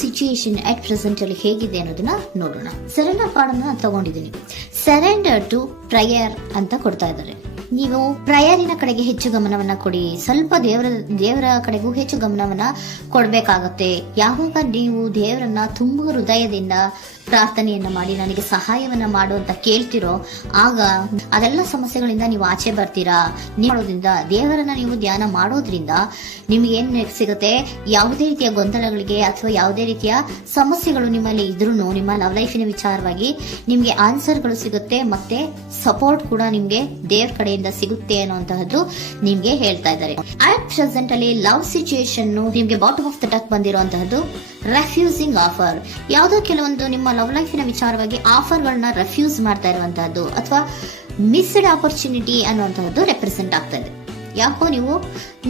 Situation at present ಅಲ್ಲಿ ಹೇಗಿದೆ ಅನ್ನೋದನ್ನ ನೋಡೋಣ. ಸರೆಂಡರ್ ಕಾರ್ಡ್ ಅನ್ನ ತಗೊಂಡಿದ್ದೀನಿ. ಸರೆಂಡರ್ ಟು ಪ್ರಯರ್ ಅಂತ ಕೊಡ್ತಾ ಇದ್ದಾರೆ. ನೀವು ಪ್ರಯರಿನ ಕಡೆಗೆ ಹೆಚ್ಚು ಗಮನವನ್ನ ಕೊಡಿ, ಸ್ವಲ್ಪ ದೇವರ ಕಡೆಗೂ ಹೆಚ್ಚು ಗಮನವನ್ನ ಕೊಡ್ಬೇಕಾಗತ್ತೆ. ಯಾವಾಗ ನೀವು ದೇವರನ್ನ ತುಂಬ ಹೃದಯದಿಂದ ಪ್ರಾರ್ಥನೆಯನ್ನ ಮಾಡಿ ನನಗೆ ಸಹಾಯವನ್ನ ಮಾಡು ಅಂತ ಕೇಳ್ತಿರೋ, ಆಗ ಅದೆಲ್ಲ ಸಮಸ್ಯೆಗಳಿಂದ ನೀವು ಆಚೆ ಬರ್ತೀರಾ. ಮಾಡೋದ್ರಿಂದ, ದೇವರನ್ನ ನೀವು ಧ್ಯಾನ ಮಾಡೋದ್ರಿಂದ ನಿಮ್ಗೆ ಏನ್ ಸಿಗುತ್ತೆ, ಯಾವುದೇ ರೀತಿಯ ಗೊಂದಲಗಳಿಗೆ ಅಥವಾ ಯಾವುದೇ ರೀತಿಯ ಸಮಸ್ಯೆಗಳು ನಿಮ್ಮಲ್ಲಿ ಇದ್ರೂ ನಿಮ್ಮ ಲವ್ ಲೈಫಿನ ವಿಚಾರವಾಗಿ ನಿಮ್ಗೆ ಆನ್ಸರ್ಗಳು ಸಿಗುತ್ತೆ, ಮತ್ತೆ ಸಪೋರ್ಟ್ ಕೂಡ ನಿಮ್ಗೆ ದೇವ್ರ ಕಡೆಯಿಂದ ಸಿಗುತ್ತೆ ಅನ್ನುವಂತಹದ್ದು ನಿಮ್ಗೆ ಹೇಳ್ತಾ ಇದ್ದಾರೆ. ಅಟ್ ಪ್ರೆಸೆಂಟ್ ಅಲ್ಲಿ ಲವ್ ಸಿಚುಯೇಷನ್ ನಿಮ್ಗೆ ಬಾಟಮ್ ಆಫ್ ದ ಟಕ್ ಬಂದಿರುವಂತಹದ್ದು ರೆಫ್ಯೂಸಿಂಗ್ ಆಫರ್. ಯಾವುದೋ ಕೆಲವೊಂದು ನಿಮ್ಮ ಲವ್ ಲೈಫಿನ ವಿಚಾರವಾಗಿ ಆಫರ್ಗಳನ್ನ ರೆಫ್ಯೂಸ್ ಮಾಡ್ತಾ ಇರುವಂತಹದ್ದು ಅಥವಾ ಮಿಸ್ಡ್ ಆಪರ್ಚುನಿಟಿ ಅನ್ನುವಂತಹದ್ದು ರೆಪ್ರೆಸೆಂಟ್ ಆಗ್ತಾ ಇದೆ. ಯಾಕೋ ನೀವು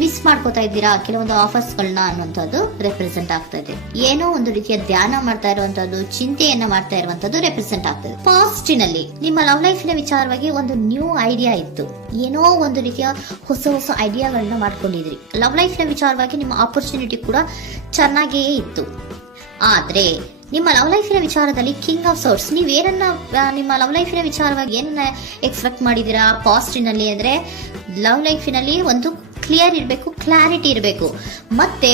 ಮಿಸ್ ಮಾಡ್ಕೋತಾ ಇದ್ದೀರಾ ಕೆಲವೊಂದು ಆಫರ್ಸ್ ಗಳನ್ನ ಅನ್ನುವಂಥದ್ದು ರೆಪ್ರೆಸೆಂಟ್ ಆಗ್ತಾ ಇದೆ. ಏನೋ ಒಂದು ರೀತಿಯ ಧ್ಯಾನ ಮಾಡ್ತಾ ಇರುವಂತದ್ದು, ಚಿಂತೆಯನ್ನ ಮಾಡ್ತಾ ಇರುವಂತದ್ದು ರೆಪ್ರೆಸೆಂಟ್ ಆಗ್ತಾ ಇದೆ. ಪಾಸ್ಟಿನಲ್ಲಿ ನಿಮ್ಮ ಲವ್ ಲೈಫಿನ ವಿಚಾರವಾಗಿ ಒಂದು ನ್ಯೂ ಐಡಿಯಾ ಇತ್ತು, ಏನೋ ಒಂದು ರೀತಿಯ ಹೊಸ ಹೊಸ ಐಡಿಯಾಗಳನ್ನ ಮಾಡ್ಕೊಂಡಿದ್ರಿ. ಲವ್ ಲೈಫಿನ ವಿಚಾರವಾಗಿ ನಿಮ್ಮ ಆಪರ್ಚುನಿಟಿ ಕೂಡ ಚೆನ್ನಾಗಿಯೇ ಇತ್ತು. ಆದ್ರೆ ನಿಮ್ಮ ಲವ್ ಲೈಫಿನ ವಿಚಾರದಲ್ಲಿ ಕಿಂಗ್ ಆಫ್ ಸೋರ್ಸ್, ನೀವೇನನ್ನ ನಿಮ್ಮ ಲವ್ ಲೈಫಿನ ವಿಚಾರವಾಗಿ ಏನನ್ನ ಎಕ್ಸ್ಪೆಕ್ಟ್ ಮಾಡಿದೀರಾ ಪಾಸ್ಟಿನಲ್ಲಿ ಅಂದ್ರೆ, ಲವ್ ಲೈಫಿನಲ್ಲಿ ಒಂದು ಕ್ಲಿಯರ್ ಇರಬೇಕು, ಕ್ಲಾರಿಟಿ ಇರಬೇಕು, ಮತ್ತೆ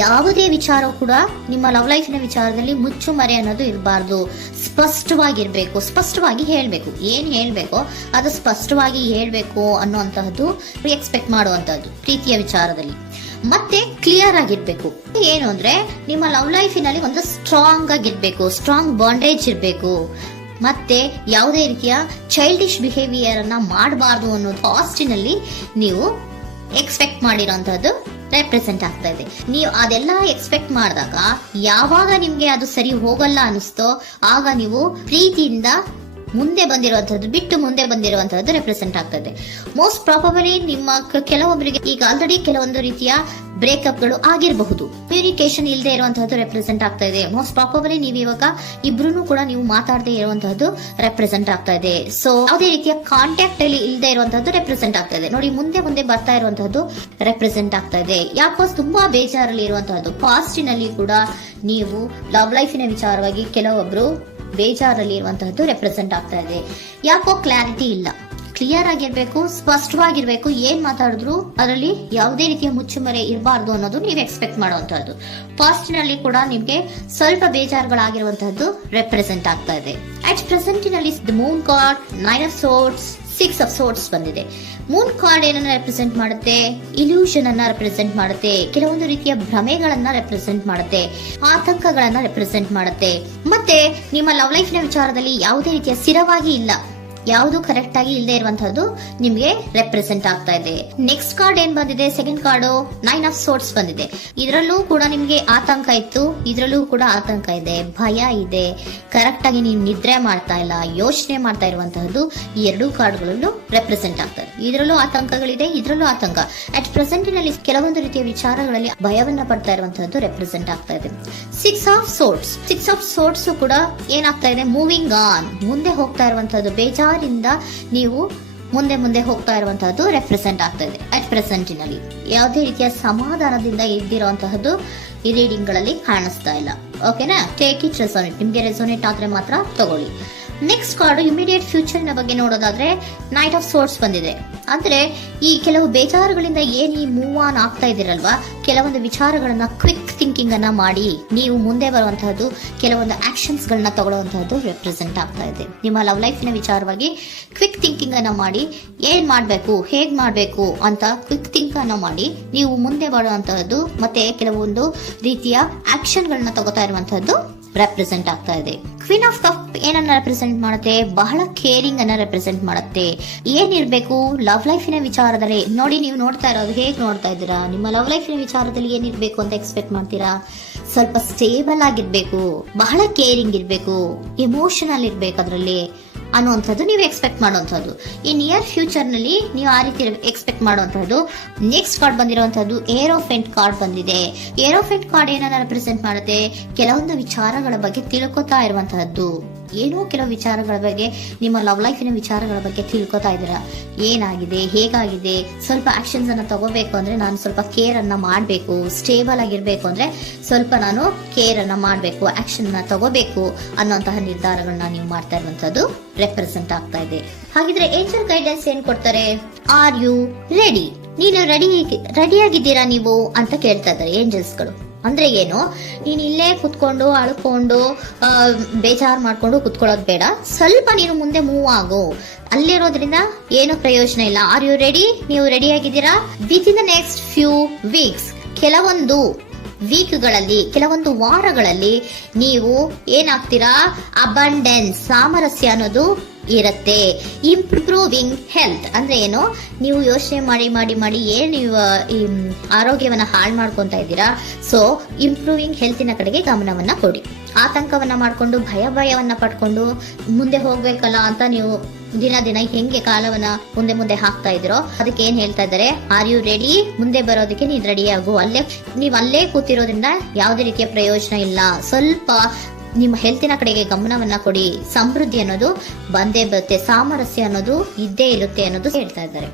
ಯಾವುದೇ ವಿಚಾರ ಕೂಡ ನಿಮ್ಮ ಲವ್ ಲೈಫಿನ ವಿಚಾರದಲ್ಲಿ ಮುಚ್ಚುಮರೆ ಅನ್ನೋದು ಇರಬಾರ್ದು. ಸ್ಪಷ್ಟವಾಗಿರ್ಬೇಕು, ಸ್ಪಷ್ಟವಾಗಿ ಹೇಳ್ಬೇಕು, ಏನ್ ಹೇಳ್ಬೇಕೋ ಅದು ಸ್ಪಷ್ಟವಾಗಿ ಹೇಳ್ಬೇಕು ಅನ್ನುವಂತಹದ್ದು ಎಕ್ಸ್ಪೆಕ್ಟ್ ಮಾಡುವಂತಹದ್ದು ಪ್ರೀತಿಯ ವಿಚಾರದಲ್ಲಿ. ಮತ್ತೆ ಕ್ಲಿಯರ್ ಆಗಿರ್ಬೇಕು. ಏನು ಅಂದ್ರೆ ನಿಮ್ಮ ಲವ್ ಲೈಫಿನಲ್ಲಿ ಒಂದು ಸ್ಟ್ರಾಂಗ್ ಆಗಿರ್ಬೇಕು, ಸ್ಟ್ರಾಂಗ್ ಬಾಂಡೇಜ್ ಇರಬೇಕು, ಮತ್ತೆ ಯಾವುದೇ ರೀತಿಯ ಚೈಲ್ಡಿಶ್ ಬಿಹೇವಿಯರ್ ಅನ್ನ ಮಾಡಬಾರ್ದು ಅನ್ನೋದು ಪಾಸ್ಟಿನಲ್ಲಿ ನೀವು ಎಕ್ಸ್ಪೆಕ್ಟ್ ಮಾಡಿರೋಂಥದ್ದು ರೆಪ್ರೆಸೆಂಟ್ ಆಗ್ತಾ ಇದೆ. ನೀವು ಅದೆಲ್ಲ ಎಕ್ಸ್ಪೆಕ್ಟ್ ಮಾಡಿದಾಗ ಯಾವಾಗ ನಿಮ್ಗೆ ಅದು ಸರಿ ಹೋಗಲ್ಲ ಅನಿಸ್ತೋ ಆಗ ನೀವು ಪ್ರೀತಿಯಿಂದ ಮುಂದೆ ಬಂದಿರುವಂತಹದ್ದು ಬಿಟ್ಟು ಮುಂದೆ ಬಂದಿರುವಂತಹದ್ದು ರೆಪ್ರೆಸೆಂಟ್ ಆಗ್ತದೆ. ಮೋಸ್ಟ್ ಪ್ರಾಬಬಲಿ ನಿಮ್ಮ ಕೆಲವೊಬ್ಬರಿಗೆ ಈಗ ಆಲ್ರೆಡಿ ಕೆಲವೊಂದು ರೀತಿಯ ಬ್ರೇಕಪ್ ಗಳು ಆಗಿರಬಹುದು, ಕಮ್ಯುನಿಕೇಶನ್ ಇಲ್ಲದೆ ಇರುವಂತಹದ್ದು ರೆಪ್ರೆಸೆಂಟ್ ಆಗ್ತಾ ಇದೆ. ಮೋಸ್ಟ್ ಪ್ರಾಬಬಲಿ ನೀವು ಇವಾಗ ಇಬ್ರು ಕೂಡ ನೀವು ಮಾತಾಡದೆ ಇರುವಂತಹದ್ದು ರೆಪ್ರೆಸೆಂಟ್ ಆಗ್ತಾ ಇದೆ. ಸೊ ಯಾವುದೇ ರೀತಿಯ ಕಾಂಟ್ಯಾಕ್ಟ್ ಅಲ್ಲಿ ಇಲ್ಲದೆ ಇರುವಂತಹದ್ದು ರೆಪ್ರೆಸೆಂಟ್ ಆಗ್ತಾ ಇದೆ. ನೋಡಿ, ಮುಂದೆ ಮುಂದೆ ಬರ್ತಾ ಇರುವಂತಹದ್ದು ರೆಪ್ರೆಸೆಂಟ್ ಆಗ್ತಾ ಇದೆ. ಯಾಕೋ ತುಂಬಾ ಬೇಜಾರಲ್ಲಿ ಇರುವಂತಹದ್ದು. ಪಾಸ್ಟಿನಲ್ಲಿ ಕೂಡ ನೀವು ಲವ್ ಲೈಫಿನ ವಿಚಾರವಾಗಿ ಕೆಲವೊಬ್ರು ಬೇಜಾರಲ್ಲಿ ಇರುವಂತಹದ್ದು ರೆಪ್ರೆಸೆಂಟ್ ಆಗ್ತಾ ಇದೆ. ಯಾಕೋ ಕ್ಲಾರಿಟಿ ಇಲ್ಲ, ಕ್ಲಿಯರ್ ಆಗಿರ್ಬೇಕು, ಸ್ಪಷ್ಟವಾಗಿರ್ಬೇಕು, ಏನ್ ಮಾತಾಡಿದ್ರು ಅದರಲ್ಲಿ ಯಾವುದೇ ರೀತಿಯ ಮುಚ್ಚುಮರೆ ಇರಬಾರ್ದು ಅನ್ನೋದು ನೀವು ಎಕ್ಸ್ಪೆಕ್ಟ್ ಮಾಡುವಂತಹದ್ದು. ಪಾಸ್ಟಿನಲ್ಲಿ ಕೂಡ ನಿಮ್ಗೆ ಸ್ವಲ್ಪ ಬೇಜಾರುಗಳಾಗಿರುವಂತಹದ್ದು ರೆಪ್ರೆಸೆಂಟ್ ಆಗ್ತಾ ಇದೆ. ಅಟ್ ಪ್ರೆಸೆಂಟಿನಲ್ಲಿ the moon card, 9 of swords, 6 of swords ಬಂದಿದೆ. ಮೂನ್ ಕಾರ್ಡ್ ಏನನ್ನ ರೆಪ್ರೆಸೆಂಟ್ ಮಾಡುತ್ತೆ? ಇಲ್ಯೂಷನ್ ಅನ್ನ ರೆಪ್ರೆಸೆಂಟ್ ಮಾಡುತ್ತೆ, ಕೆಲವೊಂದು ರೀತಿಯ ಭ್ರಮೆಗಳನ್ನ ರೆಪ್ರೆಸೆಂಟ್ ಮಾಡುತ್ತೆ, ಆತಂಕಗಳನ್ನ ರೆಪ್ರೆಸೆಂಟ್ ಮಾಡುತ್ತೆ. ಮತ್ತೆ ನಿಮ್ಮ ಲವ್ ಲೈಫ್ ನ ವಿಚಾರದಲ್ಲಿ ಯಾವುದೇ ರೀತಿಯ ಸ್ಥಿರವಾಗಿ ಇಲ್ಲ, ಯಾವುದು ಕರೆಕ್ಟ್ ಆಗಿ ಇಲ್ಲದೆ ಇರುವಂತಹದ್ದು ನಿಮ್ಗೆ ರೆಪ್ರೆಸೆಂಟ್ ಆಗ್ತಾ ಇದೆ. ನೆಕ್ಸ್ಟ್ ಕಾರ್ಡ್ ಏನ್ ಬಂದಿದೆ? ಸೆಕೆಂಡ್ ಕಾರ್ಡ್ 9 ಆಫ್ ಸೋರ್ಡ್ಸ್ ಬಂದಿದೆ. ಇದರಲ್ಲೂ ಕೂಡ ನಿಮ್ಗೆ ಆತಂಕ ಇತ್ತು, ಇದರಲ್ಲೂ ಕೂಡ ಆತಂಕ ಇದೆ, ಭಯ ಇದೆ, ಕರೆಕ್ಟ್ ಆಗಿ ನೀವು ನಿದ್ರೆ ಮಾಡ್ತಾ ಇಲ್ಲ, ಯೋಚನೆ ಮಾಡ್ತಾ ಇರುವಂತಹದ್ದು ಈ ಎರಡೂ ಕಾರ್ಡ್ಗಳಲ್ಲೂ ರೆಪ್ರೆಸೆಂಟ್ ಆಗ್ತದೆ. ಇದರಲ್ಲೂ ಆತಂಕಗಳಿದೆ, ಇದರಲ್ಲೂ ಆತಂಕ. ಅಟ್ ಪ್ರೆಸೆಂಟ್ ನಲ್ಲಿ ಕೆಲವೊಂದು ರೀತಿಯ ವಿಚಾರಗಳಲ್ಲಿ ಭಯವನ್ನ ಪಡ್ತಾ ಇರುವಂತಹದ್ದು ರೆಪ್ರೆಸೆಂಟ್ ಆಗ್ತಾ ಇದೆ. 6 ಆಫ್ ಸೋರ್ಡ್ಸ್ ಕೂಡ ಏನಾಗ್ತಾ ಇದೆ? ಮೂವಿಂಗ್ ಆನ್, ಮುಂದೆ ಹೋಗ್ತಾ ಇರುವಂತಹದ್ದು, ಬೇಜಾರಿಂದ ನೀವು ಮುಂದೆ ಮುಂದೆ ಹೋಗ್ತಾ ಇರುವಂತಹದ್ದು ರೆಪ್ರೆಸೆಂಟ್ ಆಗ್ತಾ ಇದೆ. ಅಟ್ ಪ್ರೆಸೆಂಟಿನಲ್ಲಿ ಯಾವುದೇ ರೀತಿಯ ಸಮಾಧಾನದಿಂದ ಇದ್ದಿರುವಂತಹದ್ದು ಈ ರೀಡಿಂಗ್ ಗಳಲ್ಲಿ ಕಾಣಿಸ್ತಾ ಇಲ್ಲ. ಓಕೆನಾ? ಟೇಕ್ ಇಟ್ ರೆಸೋನೇಟ್, ನಿಮ್ಗೆ ರೆಸೋನೇಟ್ ಆದ್ರೆ ಮಾತ್ರ ತಗೊಳ್ಳಿ. ನೆಕ್ಸ್ಟ್ ಕಾರ್ಡ್ ಇಮಿಡಿಯೇಟ್ ಫ್ಯೂಚರ್ ನ ಬಗ್ಗೆ ನೋಡೋದಾದ್ರೆ ನೈಟ್ ಆಫ್ ಸೋರ್ಡ್ಸ್ ಬಂದಿದೆ. ಅಂದ್ರೆ ಈ ಕೆಲವು ಬೇಜಾರುಗಳಿಂದ ಏನ್ ಈ ಮೂವ್ ಆನ್ ಆಗ್ತಾ ಇದ್ದೀರಲ್ವಾ, ಕೆಲವೊಂದು ವಿಚಾರಗಳನ್ನ ಕ್ವಿಕ್ ಥಿಂಕಿಂಗ್ ಅನ್ನ ಮಾಡಿ ನೀವು ಮುಂದೆ ಬರುವಂತಹದ್ದು, ಕೆಲವೊಂದು ಆಕ್ಷನ್ಸ್ ಗಳನ್ನ ತಗೊಳ್ಳುವಂತಹದ್ದು ರೆಪ್ರೆಸೆಂಟ್ ಆಗ್ತಾ ಇದೆ. ನಿಮ್ಮ ಲವ್ ಲೈಫಿನ ವಿಚಾರವಾಗಿ ಕ್ವಿಕ್ ಥಿಂಕಿಂಗ್ ಅನ್ನ ಮಾಡಿ, ಏನ್ ಮಾಡ್ಬೇಕು, ಹೇಗ್ ಮಾಡ್ಬೇಕು ಅಂತ ಕ್ವಿಕ್ ಥಿಂಕ್ ಅನ್ನ ಮಾಡಿ ನೀವು ಮುಂದೆ ಬರುವಂತಹದ್ದು, ಮತ್ತೆ ಕೆಲವೊಂದು ರೀತಿಯ ಆಕ್ಷನ್ ಗಳನ್ನ ತಗೋತಾ ಇರುವಂತಹದ್ದು ರೆಪ್ರೆಸೆಂಟ್ ಆಗ್ತಾ ಇದೆ. ಕ್ವೀನ್ ಆಫ್ ಕಪ್ ಏನನ್ನ ರೆಪ್ರೆಸೆಂಟ್ ಮಾಡುತ್ತೆ? ಬಹಳ ಕೇರಿಂಗ್ ಅನ್ನ ರೆಪ್ರೆಸೆಂಟ್ ಮಾಡುತ್ತೆ. ಏನಿರ್ಬೇಕು ಲವ್ ಲೈಫಿನ ವಿಚಾರದಲ್ಲಿ? ನೋಡಿ, ನೀವು ನೋಡ್ತಾ ಇರೋದು ಹೇಗ್ ನೋಡ್ತಾ ಇದ್ದೀರಾ? ನಿಮ್ಮ ಲವ್ ಲೈಫಿನ ವಿಚಾರದಲ್ಲಿ ಏನಿರ್ಬೇಕು ಅಂತ ಎಕ್ಸ್ಪೆಕ್ಟ್ ಮಾಡ್ತೀರಾ? ಸ್ವಲ್ಪ ಸ್ಟೇಬಲ್ ಆಗಿರ್ಬೇಕು, ಬಹಳ ಕೇರಿಂಗ್ ಇರ್ಬೇಕು, ಎಮೋಷನಲ್ ಇರ್ಬೇಕು ಅದರಲ್ಲಿ ಅನ್ನುವಂಥದ್ದು ನೀವು ಎಕ್ಸ್ಪೆಕ್ಟ್ ಮಾಡುವಂಥದ್ದು. ಈ ನಿಯರ್ ಫ್ಯೂಚರ್ ನಲ್ಲಿ ನೀವು ಆ ರೀತಿ ಎಕ್ಸ್ಪೆಕ್ಟ್ ಮಾಡುವಂತಹದ್ದು. ನೆಕ್ಸ್ಟ್ ಕಾರ್ಡ್ ಬಂದಿರುವಂತಹದ್ದು ಏರೋಫೆಂಟ್ ಕಾರ್ಡ್ ಬಂದಿದೆ. ಏರೋಫೆಂಟ್ ಕಾರ್ಡ್ ಏನನ್ನ ರೆಪ್ರೆಸೆಂಟ್ ಮಾಡುತ್ತೆ? ಕೆಲವೊಂದು ವಿಚಾರಗಳ ಬಗ್ಗೆ ತಿಳ್ಕೊತಾ ಇರುವಂತಹದ್ದು, ಏನೋ ಕೆಲವು ವಿಚಾರಗಳ ಬಗ್ಗೆ, ನಿಮ್ಮ ಲವ್ ಲೈಫಿನ ವಿಚಾರಗಳ ಬಗ್ಗೆ ತಿಳ್ಕೊತಾ ಇದ್ದೀರಾ. ಏನಾಗಿದೆ, ಹೇಗಾಗಿದೆ, ಸ್ವಲ್ಪ ಆಕ್ಷನ್ಸ್ ಅನ್ನ ತಗೋಬೇಕು ಅಂದ್ರೆ ನಾನು ಸ್ವಲ್ಪ ಕೇರ್ ಅನ್ನ ಮಾಡಬೇಕು, ಸ್ಟೇಬಲ್ ಆಗಿರ್ಬೇಕು ಅಂದ್ರೆ ಸ್ವಲ್ಪ ನಾನು ಕೇರ್ ಅನ್ನ ಮಾಡಬೇಕು, ಆಕ್ಷನ್ ಅನ್ನ ತಗೋಬೇಕು ಅನ್ನೋಂತಹ ನಿರ್ಧಾರಗಳನ್ನ ನೀವು ಮಾಡ್ತಾ ಇರುವಂತದ್ದು ರೆಪ್ರೆಸೆಂಟ್ ಆಗ್ತಾ ಇದೆ. ಹಾಗಿದ್ರೆ ಏಂಜಲ್ ಗೈಡೆನ್ಸ್ ಏನ್ ಕೊಡ್ತಾರೆ? Are you ready? ನೀನು ರೆಡಿಯಾಗಿದ್ದೀರಾ ನೀವು ಅಂತ ಕೇಳ್ತಾ ಇದ್ದಾರೆ ಏಂಜಲ್ಸ್ಗಳು. ಅಂದ್ರೆ ಏನು, ನೀನ್ ಇಲ್ಲೇ ಕುತ್ಕೊಂಡು ಅಳ್ಕೊಂಡು ಬೇಜಾರು ಮಾಡ್ಕೊಂಡು ಕುತ್ಕೊಳ್ಳೋದು ಬೇಡ, ಸ್ವಲ್ಪ ನೀನು ಮುಂದೆ ಮೂವ್ ಆಗು. ಅಲ್ಲಿರೋದ್ರಿಂದ ಏನು ಪ್ರಯೋಜನ ಇಲ್ಲ. Are you ready? ನೀವು ರೆಡಿ ಆಗಿದ್ದೀರಾ? Within the next few weeks, ಕೆಲವೊಂದು ವೀಕ್ಗಳಲ್ಲಿ, ಕೆಲವೊಂದು ವಾರಗಳಲ್ಲಿ ನೀವು ಏನಾಗ್ತೀರಾ? ಅಬಂಡೆನ್ಸ್, ಸಾಮರಸ್ಯ ಅನ್ನೋದು ಇರುತ್ತೆ. ಇಂಪ್ರೂವಿಂಗ್ ಹೆಲ್ತ್ ಅಂದ್ರೆ ಏನು, ನೀವು ಯೋಚನೆ ಮಾಡಿ ಮಾಡಿ ಮಾಡಿ ಏನ್ ನೀವು ಈ ಆರೋಗ್ಯವನ್ನ ಹಾಳು ಮಾಡ್ಕೊಂತ ಇದ್ದೀರಾ. ಸೊ ಇಂಪ್ರೂವಿಂಗ್ ಹೆಲ್ತಿನ ಕಡೆಗೆ ಗಮನವನ್ನ ಕೊಡಿ. ಆತಂಕವನ್ನ ಮಾಡ್ಕೊಂಡು ಭಯವನ್ನ ಪಡ್ಕೊಂಡು ಮುಂದೆ ಹೋಗ್ಬೇಕಲ್ಲ ಅಂತ ನೀವು ದಿನ ದಿನ ಹೆಂಗೆ ಕಾಲವನ್ನ ಮುಂದೆ ಹಾಕ್ತಾ ಇದ್ರೋ, ಅದಕ್ಕೆ ಏನ್ ಹೇಳ್ತಾ ಇದ್ದಾರೆ? Are you ready? ಮುಂದೆ ಬರೋದಕ್ಕೆ ನೀನ್ ರೆಡಿ ಆಗು. ನೀವ್ ಅಲ್ಲೇ ಕೂತಿರೋದ್ರಿಂದ ಯಾವುದೇ ರೀತಿಯ ಪ್ರಯೋಜನ ಇಲ್ಲ. ಸ್ವಲ್ಪ ನಿಮ್ಮ ಹೆಲ್ತಿನ ಕಡೆಗೆ ಗಮನವನ್ನ ಕೊಡಿ. ಸಮೃದ್ಧಿ ಅನ್ನೋದು ಬಂದೇ ಬರುತ್ತೆ, ಸಾಮರಸ್ಯ ಅನ್ನೋದು ಇದ್ದೇ ಇರುತ್ತೆ ಅನ್ನೋದು ಹೇಳ್ತಾ ಇದ್ದಾರೆ.